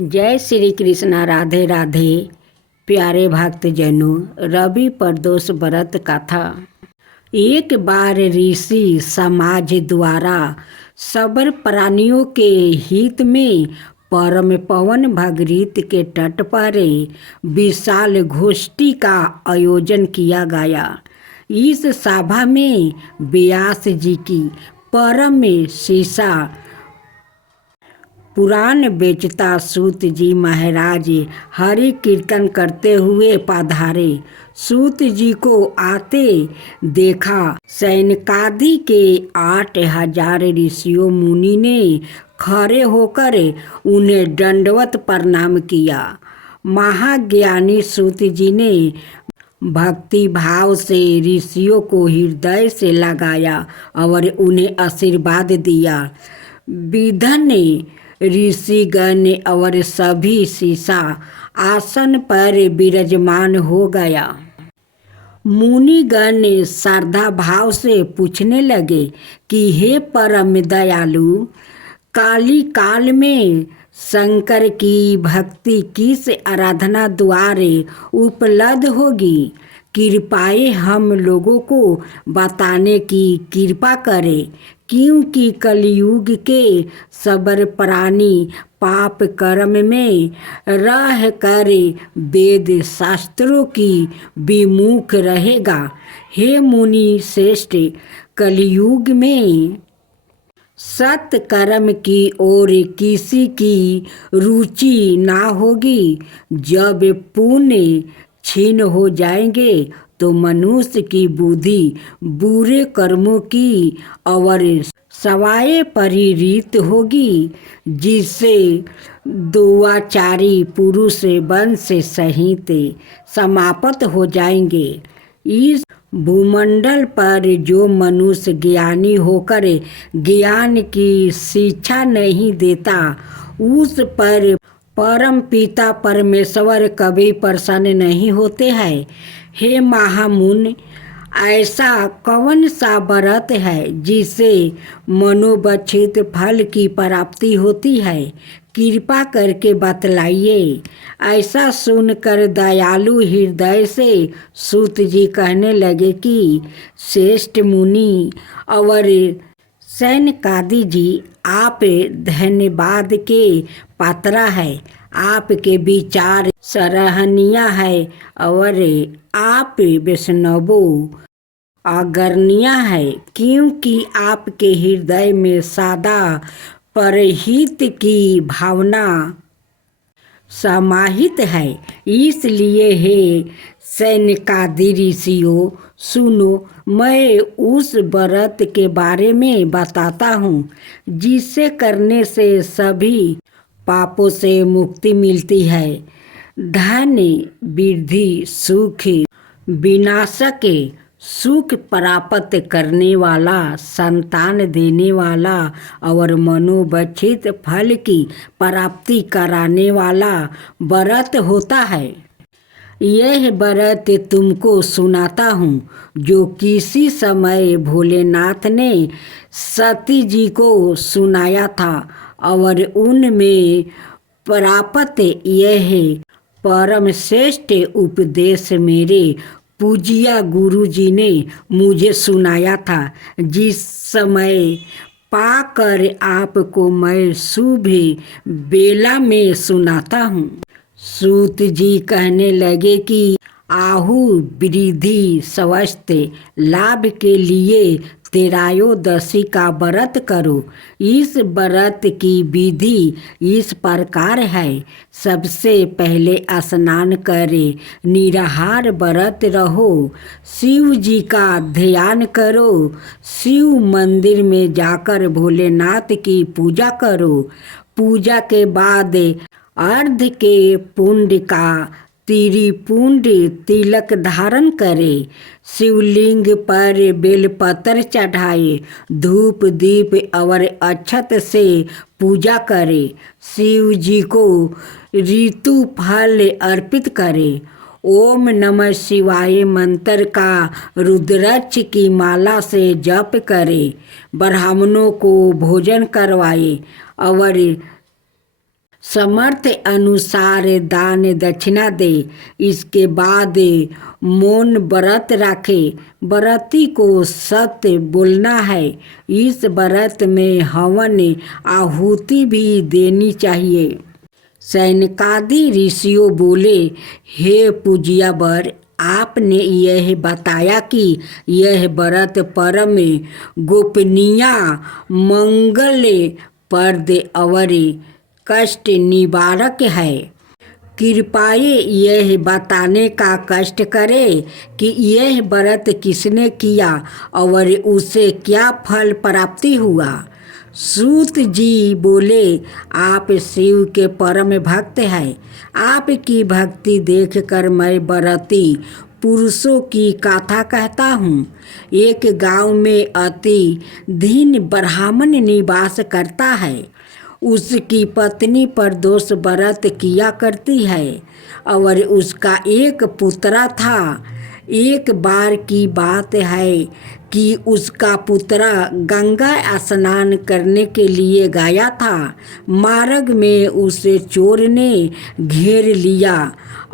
जय श्री कृष्णा। राधे राधे। प्यारे भक्त जनों, रवि प्रदोष व्रत कथा। एक बार ऋषि समाज द्वारा सबर प्राणियों के हित में परम पवन भगीरथ के तट पर विशाल गोष्ठी का आयोजन किया गया। इस सभा में व्यास जी की परम शिष्या पुराण बेचता सूत जी महाराज हरि कीर्तन करते हुए पधारे। सूत जी को आते देखा सैनकादि के 8,000 ऋषियों मुनि ने खड़े होकर उन्हें दंडवत प्रणाम किया। महाज्ञानी सूत जी ने भक्ति भाव से ऋषियों को हृदय से लगाया और उन्हें आशीर्वाद दिया। विधन ऋषिगण और सभी शिष्य आसन पर विराजमान हो गया। मुनिगण श्रद्धा भाव से पूछने लगे कि हे परम दयालु, काली काल में शंकर की भक्ति किस आराधना द्वारे उपलब्ध होगी? कृपया हम लोगों को बताने की कृपा करें, क्योंकि कलयुग के सबर प्राणी पाप कर्म में रह कर वेद शास्त्रों की विमुख रहेगा। हे मुनि श्रेष्ठ, कलयुग में सत्य कर्म की ओर किसी की रुचि ना होगी। जब पुण्य क्षीण हो जाएंगे तो मनुष्य की बुद्धि बुरे कर्मों की और सवाए परिरीत होगी, जिससे दुआचारी पुरुष वंश सहित समाप्त हो जाएंगे। इस भूमंडल पर जो मनुष्य ज्ञानी होकर ज्ञान की शिक्षा नहीं देता, उस पर परम पिता परमेश्वर कभी प्रसन्न नहीं होते हैं। हे महामुनि, ऐसा कौन सा व्रत है जिससे मनोवांछित फल की प्राप्ति होती है? कृपा करके बतलाइए। ऐसा सुनकर दयालु हृदय से सूत जी कहने लगे कि श्रेष्ठ मुनि और सैनकादि जी, आप धन्यवाद के पात्र है। आपके विचार सराहनीय है और आप वैष्णवों अग्रणीय है, क्योंकि आपके हृदय में सदा परहित की भावना समाहित है। इसलिए हे सैनकादि ऋषियों, सुनो, मैं उस व्रत के बारे में बताता हूँ जिसे करने से सभी पापों से मुक्ति मिलती है। धन वृद्धि, सुख विनाशक, सुख प्राप्त करने वाला, संतान देने वाला और मनोवांछित फल की प्राप्ति कराने वाला व्रत होता है। यह व्रत तुमको सुनाता हूँ, जो किसी समय भोलेनाथ ने सती जी को सुनाया था और उनमें प्राप्त यह परम श्रेष्ठ उपदेश मेरे पूज्य गुरु जी ने मुझे सुनाया था, जिस समय पाकर आपको मैं शुभ बेला में सुनाता हूँ। सूत जी कहने लगे कि आहु वृद्धि स्वास्थ्य लाभ के लिए त्रयोदशी का व्रत करो। इस व्रत की विधि इस प्रकार है। सबसे पहले स्नान करे, निराहार व्रत रहो, शिव जी का ध्यान करो, शिव मंदिर में जाकर भोलेनाथ की पूजा करो। पूजा के बाद अर्घ के पुण्य का त्रिपुंड तिलक धारण करे, शिवलिंग पर बेलपत्र चढ़ाए, धूप दीप और अक्षत से पूजा करे, शिव जी को ऋतु फल अर्पित करे, ओम नमः शिवाय मंत्र का रुद्राक्ष की माला से जप करे, ब्राह्मणों को भोजन करवाए और समर्थ अनुसार दान दक्षिणा दे, इसके बाद मौन व्रत राखे। व्रती को सत्य बोलना है। इस व्रत में हवन आहुति भी देनी चाहिए। सैनकादि ऋषियों बोले, हे पूज्य वर, आपने यह बताया कि यह व्रत परम गोपनीय, मंगलप्रद और कष्ट निवारक है। कृपया यह बताने का कष्ट करे कि यह व्रत किसने किया और उसे क्या फल प्राप्ति हुआ। सूत जी बोले, आप शिव के परम भक्त हैं। आपकी भक्ति देखकर मैं व्रती पुरुषों की कथा कहता हूँ। एक गांव में अति दीन ब्राह्मण निवास करता है। उसकी पत्नी परदोष व्रत किया करती है और उसका एक पुत्र था। एक बार की बात है कि उसका पुत्र गंगा स्नान करने के लिए गया था। मार्ग में उसे चोर ने घेर लिया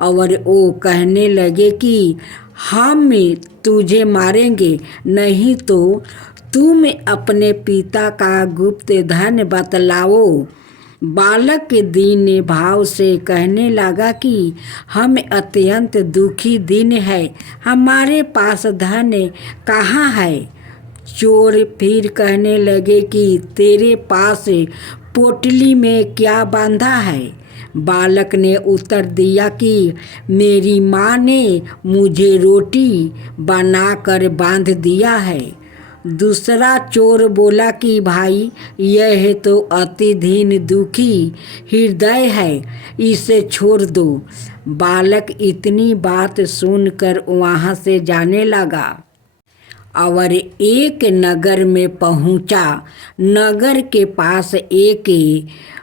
और वो कहने लगे कि हम तुझे मारेंगे, नहीं तो तुम अपने पिता का गुप्त धन बतलाओ। बालक दीन भाव से कहने लगा कि हम अत्यंत दुखी दिन है, हमारे पास धन कहाँ है। चोर फिर कहने लगे कि तेरे पास पोटली में क्या बांधा है। बालक ने उत्तर दिया कि मेरी माँ ने मुझे रोटी बनाकर बांध दिया है। दूसरा चोर बोला कि भाई, यह तो अति दीन दुखी हृदय है, इसे छोड़ दो। बालक इतनी बात सुनकर वहाँ से जाने लगा और एक नगर में पहुँचा। नगर के पास एक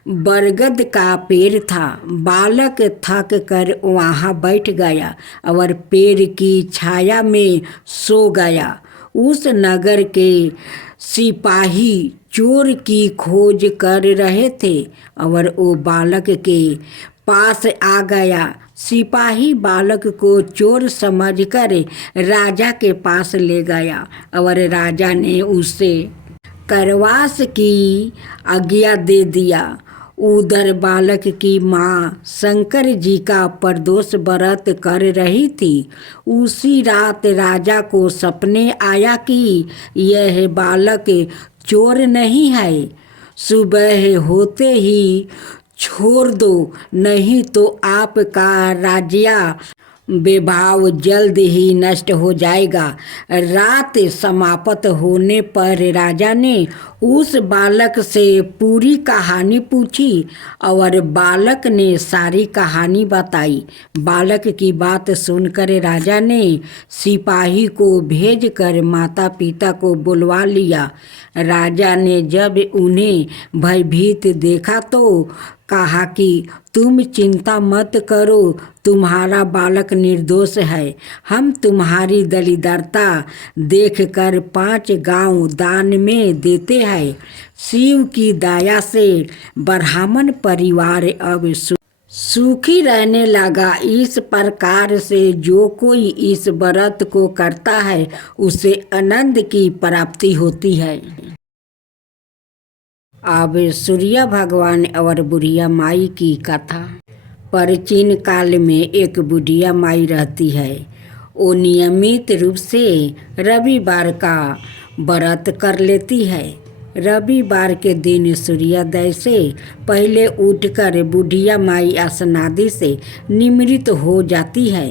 बरगद का पेड़ था। बालक थक कर वहाँ बैठ गया और पेड़ की छाया में सो गया। उस नगर के सिपाही चोर की खोज कर रहे थे और वो बालक के पास आ गया। सिपाही बालक को चोर समझकर राजा के पास ले गया और राजा ने उसे कारावास की आज्ञा दे दिया। उधर बालक की माँ शंकर जी का प्रदोष व्रत कर रही थी। उसी रात राजा को सपने आया कि यह बालक चोर नहीं है, सुबह होते ही छोड़ दो, नहीं तो आपका राज्य वैभव जल्द ही नष्ट हो जाएगा। रात समाप्त होने पर राजा ने उस बालक से पूरी कहानी पूछी और बालक ने सारी कहानी बताई। बालक की बात सुनकर राजा ने सिपाही को भेजकर माता पिता को बुलवा लिया। राजा ने जब उन्हें भयभीत देखा तो कहा कि तुम चिंता मत करो, तुम्हारा बालक निर्दोष है। हम तुम्हारी दरिद्रता देखकर 5 गांव दान में देते हैं। शिव की दया से ब्राह्मण परिवार अब सुखी रहने लगा। इस प्रकार से जो कोई इस व्रत को करता है उसे आनंद की प्राप्ति होती है। अब सूर्य भगवान और बुढ़िया माई की कथा। प्राचीन काल में एक बुढ़िया माई रहती है। वो नियमित रूप से रविवार का व्रत कर लेती है। रविवार के दिन सूर्योदय से पहले उठकर बुढ़िया माई स्नादि से निमृत हो जाती है।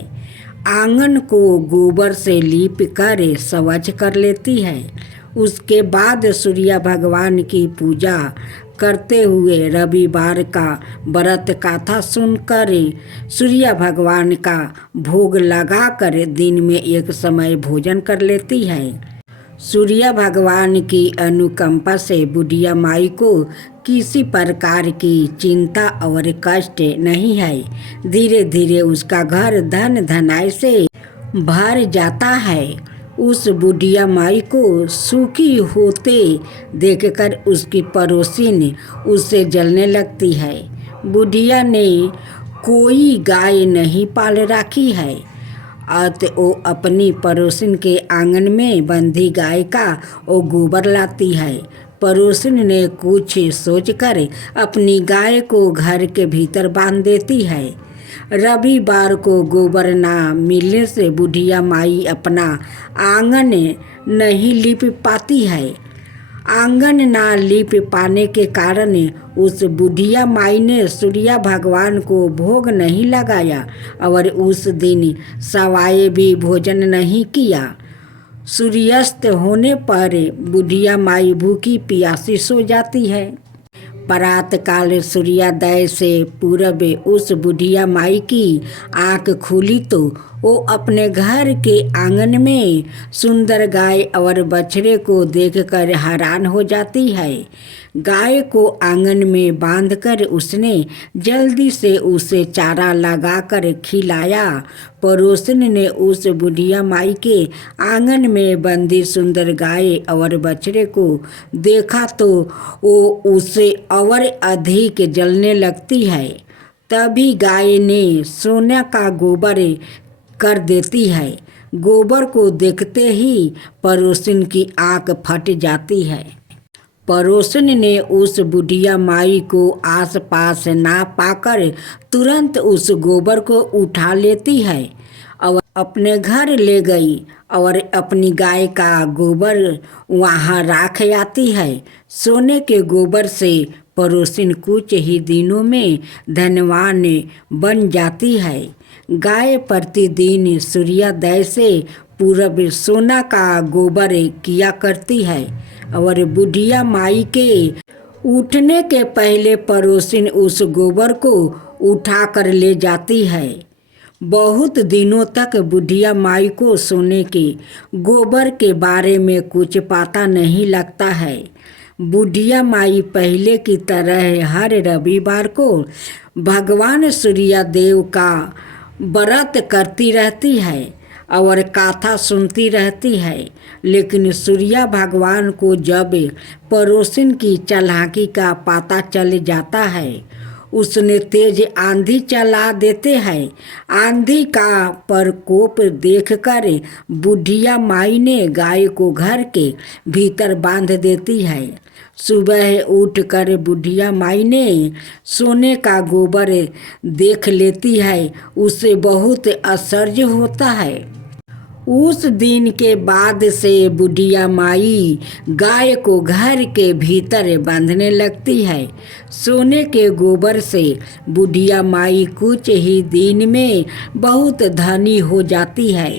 आंगन को गोबर से लीप कर स्वच्छ कर लेती है। उसके बाद सूर्य भगवान की पूजा करते हुए रविवार का व्रत कथा सुनकर सूर्य भगवान का भोग लगाकर दिन में एक समय भोजन कर लेती है। सूर्य भगवान की अनुकंपा से बुढ़िया माई को किसी प्रकार की चिंता और कष्ट नहीं है। धीरे धीरे उसका घर धन धनाई से भर जाता है। उस बुढ़िया माई को सुखी होते देखकर उसकी पड़ोसिन उससे जलने लगती है। बुढ़िया ने कोई गाय नहीं पाल रखी है। अत वो अपनी पड़ोसिन के आंगन में बंधी गाय का वो गोबर लाती है। पड़ोसिन ने कुछ सोचकर अपनी गाय को घर के भीतर बांध देती है। रविवार को गोबर ना मिलने से बुढ़िया माई अपना आंगन नहीं लीप पाती है। आंगन ना लीप पाने के कारण उस बुढ़िया माई ने सूर्य भगवान को भोग नहीं लगाया और उस दिन सवाए भी भोजन नहीं किया। सूर्यास्त होने पर बुढ़िया माई भूखी प्यासी सो जाती है। प्रात काल सूर्योदय से पूर्व उस बुढ़िया माई की आँख खुली तो वो अपने घर के आंगन में सुंदर गाय और बछड़े को देखकर हैरान हो जाती है। गाय को आंगन में बांधकर उसने जल्दी से उसे चारा लगाकर खिलाया। पड़ोसन ने उस बुढ़िया माई के आंगन में बंधी सुंदर गाय और बछड़े को देखा तो वो उसे और अधिक जलने लगती है। तभी गाय ने सोने का गोबर कर देती है। गोबर को देखते ही पड़ोसन की आँख फट जाती है। पड़ोसन ने उस बुढ़िया माई को आसपास ना पाकर तुरंत उस गोबर को उठा लेती है और अपने घर ले गई और अपनी गाय का गोबर वहाँ राख आती है। सोने के गोबर से पड़ोसिन कुछ ही दिनों में धनवान बन जाती है। गाय प्रतिदिन सूर्योदय से पूर्व सोना का गोबर किया करती है और बुढ़िया माई के उठने के पहले पड़ोसिन उस गोबर को उठाकर ले जाती है। बहुत दिनों तक बुढ़िया माई को सोने के गोबर के बारे में कुछ पता नहीं लगता है। बुढ़िया माई पहले की तरह हर रविवार को भगवान सूर्यदेव का व्रत करती रहती है और कथा सुनती रहती है। लेकिन सूर्य भगवान को जब पड़ोसिन की चालाकी का पता चल जाता है उसने तेज आंधी चला देते हैं। आंधी का प्रकोप देखकर बुढ़िया माई ने गाय को घर के भीतर बांध देती है। सुबह उठकर बुढ़िया माई ने सोने का गोबर देख लेती है। उसे बहुत आश्चर्य होता है। उस दिन के बाद से बुढ़िया माई गाय को घर के भीतर बांधने लगती है। सोने के गोबर से बुढ़िया माई कुछ ही दिन में बहुत धनी हो जाती है।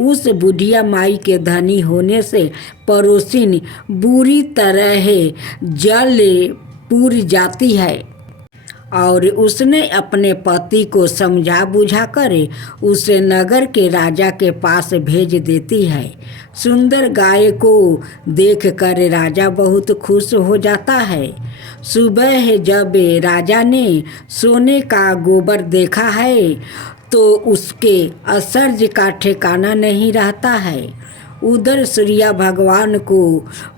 उस बुढ़िया माई के धनी होने से पड़ोसिन बुरी तरह जल पूर जाती है और उसने अपने पति को समझा बुझाकर उसे नगर के राजा के पास भेज देती है। सुंदर गाय को देखकर राजा बहुत खुश हो जाता है। सुबह जब राजा ने सोने का गोबर देखा है तो उसके आश्चर्य का ठिकाना नहीं रहता है। उधर सूर्य भगवान को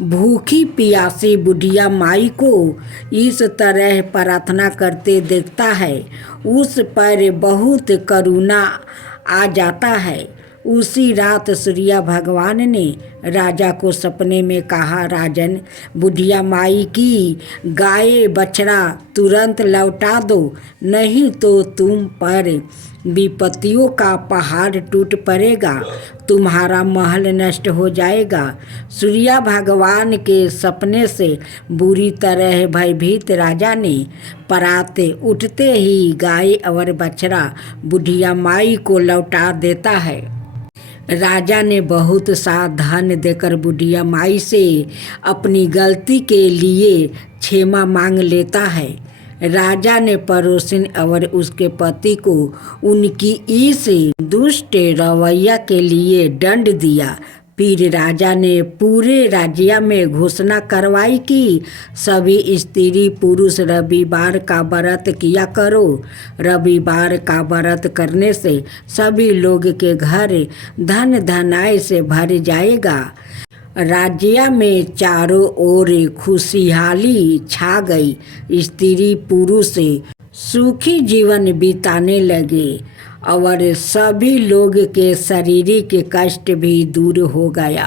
भूखी प्यासी बुढ़िया माई को इस तरह प्रार्थना करते देखता है उस पर बहुत करुणा आ जाता है। उसी रात सूर्य भगवान ने राजा को सपने में कहा, राजन, बुढ़िया माई की गाय बछड़ा तुरंत लौटा दो, नहीं तो तुम पर विपत्तियों का पहाड़ टूट पड़ेगा, तुम्हारा महल नष्ट हो जाएगा। सूर्य भगवान के सपने से बुरी तरह भयभीत राजा ने प्रातः उठते ही गाय और बछड़ा बुढ़िया माई को लौटा देता है। राजा ने बहुत सा धन देकर बुढ़िया माई से अपनी गलती के लिए क्षमा मांग लेता है। राजा ने पड़ोसिन और उसके पति को उनकी इस दुष्ट रवैया के लिए दंड दिया। फिर राजा ने पूरे राज्य में घोषणा करवाई कि सभी स्त्री पुरुष रविवार का व्रत किया करो। रविवार का व्रत करने से सभी लोग के घर धन धनाय से भर जाएगा। राज्य में चारों ओर खुशहाली छा गई। स्त्री पुरुष सुखी जीवन बिताने लगे और सभी लोग के शारीरिक कष्ट भी दूर हो गया।